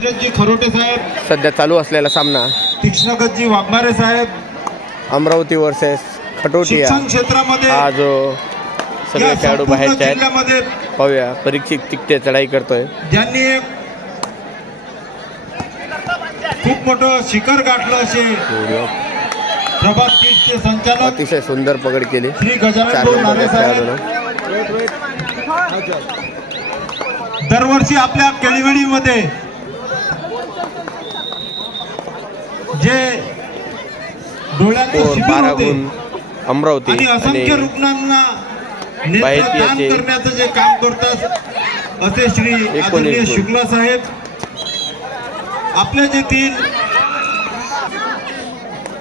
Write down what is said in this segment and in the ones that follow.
जी खरोटे साहेब. सध्या चालू असलेला सामना. तीक्ष्णगतजी वाघमारे साहेब. अमरावती वर्सेस खटोटिया. क्षेत्रामध्ये हा जो सगळे खेळाडू बाहेरचे आहेत. पाहूया परीक्षित तिकटे चढाई करतोय. ज्यांनी खूप मोठं शिखर गाठलं असे. प्रभात संचालक. अतिशय सुंदर पकड केली. दरवर्षी आपल्या केळीवडीमध्ये जे शिबिर बारा गुण अमरावती आणि असंख्य रुग्णांना याचे- करण्याचं जे काम करतात असे श्री आदरणीय. शुक्ला साहेब आपल्या जे तीन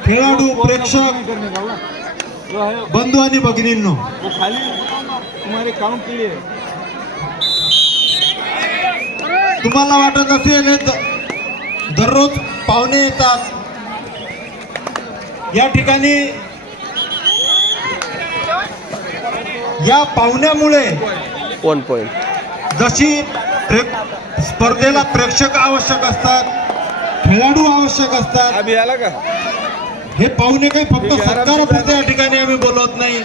खेळाडू प्रेक्षक बंधू आणि भगिनींनो है। तुम्हाला वाटत असेल हे दररोज पाहुणे येतात या ठिकाणी या पाहुण्यामुळे वन पॉईंट जशी प्रे स्पर्धेला प्रेक्षक आवश्यक असतात खेळाडू आवश्यक असतात. अभी आला का? हे पाहुणे काही फक्त सत्कारापुरते या ठिकाणी आम्ही बोलवत नाही.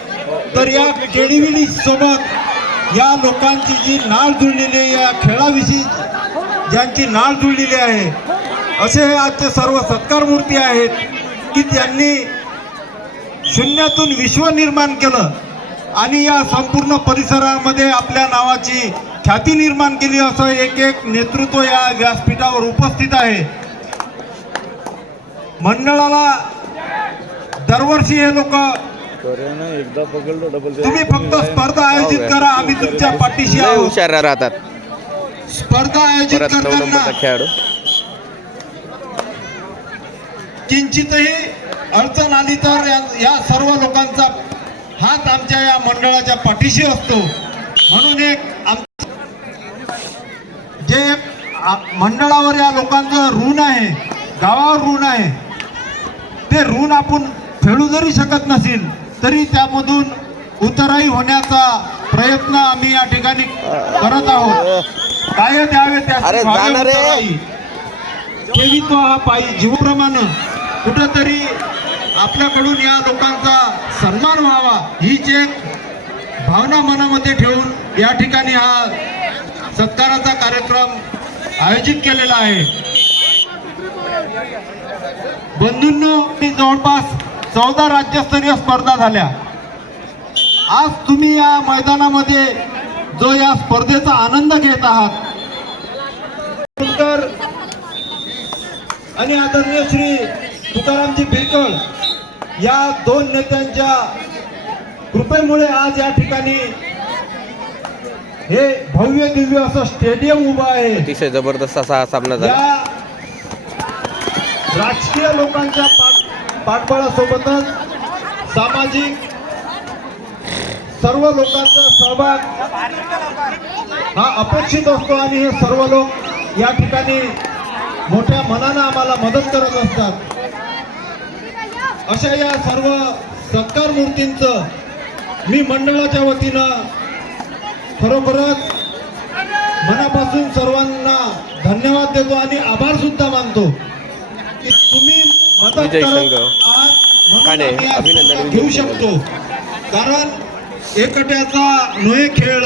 तर या केळीविडी सोबत या लोकांची जी नाळ जुळलेली आहे या खेळाविषयी ज्यांची नाळ जुळलेली आहे असे हे आजचे सर्व सत्कार मूर्ती आहेत. की त्यांनी शून्यातून विश्व निर्माण केलं आणि या संपूर्ण परिसरामध्ये आपल्या नावाची ख्याती निर्माण केली असं एक एक नेतृत्व या व्यासपीठावर उपस्थित आहे. मंडळाला दरवर्षी हे लोक तुम्ही फक्त स्पर्धा आयोजित करा आम्ही तुमच्या पाठीशी राहतात. स्पर्धा आयोजित करताना किंचितही अडचण आली तर या- सर्व लोकांचा हात आमच्या या मंडळाच्या पाठीशी असतो. म्हणून एक जे मंडळावर या लोकांचं ऋण आहे गावावर ऋण आहे ते ऋण आपण फेडू जरी शकत नसेल तरी त्यामधून उतराई होण्याचा प्रयत्न आम्ही या ठिकाणी करत आहोत. काय द्यावे अरे त्याची जाणार रे. उतराई? ठेवी तो हा पायी जीवप्रमाणे. कुठंतरी आपल्याकडून या लोकांचा सन्मान व्हावा हीच एक भावना मनामध्ये ठेवून या ठिकाणी हा सत्काराचा कार्यक्रम आयोजित केलेला आहे. बंधूंनो जवळपास चौदा राज्यस्तरीय स्पर्धा झाल्या. आज तुम्ही या मैदानामध्ये जो या स्पर्धेचा आनंद घेत आहात आणि आदरणीय श्री तुकारामजी बिरकळ या दोन नेत्यांच्या कृपेमुळे आज या ठिकाणी हे भव्य दिव्य असं स्टेडियम उभं आहे. अतिशय जबरदस्त असा हा सामना झाला. या राजकीय लोकांच्या पाठ पाठबळासोबतच सामाजिक सर्व लोकांचा सहभाग हा अपेक्षित असतो आणि हे सर्व लोक या ठिकाणी मोठ्या मनानं आम्हाला मदत करत असतात. अशा या सर्व सत्कार मूर्तींचं मी मंडळाच्या वतीनं खरोखरच मनापासून सर्वांना धन्यवाद देतो आणि आभार सुद्धा मानतो की तुम्ही मदत संघ. आज घेऊ शकतो कारण एकट्याचा नोहे खेळ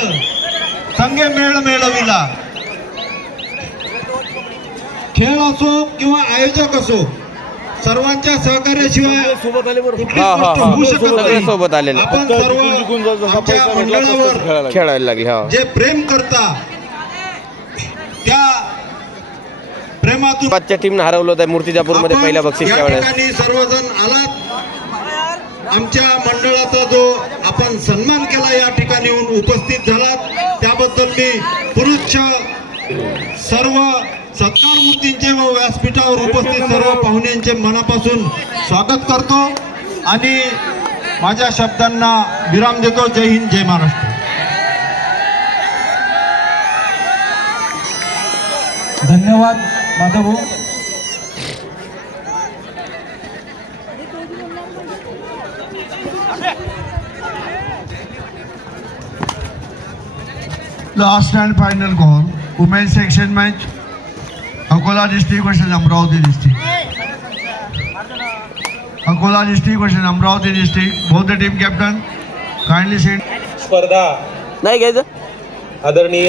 संगे मेळ मेळविला खेळ असो किंवा आयोजक असो सर्वांच्या सहकार्याशिवाय सोबत आले. सोबत आलेले. आपण सर्व खेळायला लागेल. खेळायला लागले हा जे प्रेम करता त्या प्रेमातून पाचच्या टीमनं हरवलं होतं मूर्तिजापूरमध्ये पहिल्या वेळेस ठिकाणी सर्वजण आलात आमच्या मंडळाचा जो आपण सन्मान केला या ठिकाणी येऊन उपस्थित झालात त्याबद्दल मी पुरुष सर्व सत्कार मूर्तींचे व व्यासपीठावर उपस्थित सर्व पाहुण्यांचे मनापासून स्वागत करतो आणि माझ्या शब्दांना विराम देतो. जय हिंद जय महाराष्ट्र. धन्यवाद माधव भाऊ. Last and final call, women's section Akola district versus Amravati district. Akola district versus Amravati district. Both the team captain kindly sit. स्पर्धा नाही घ्यायचं आदरणीय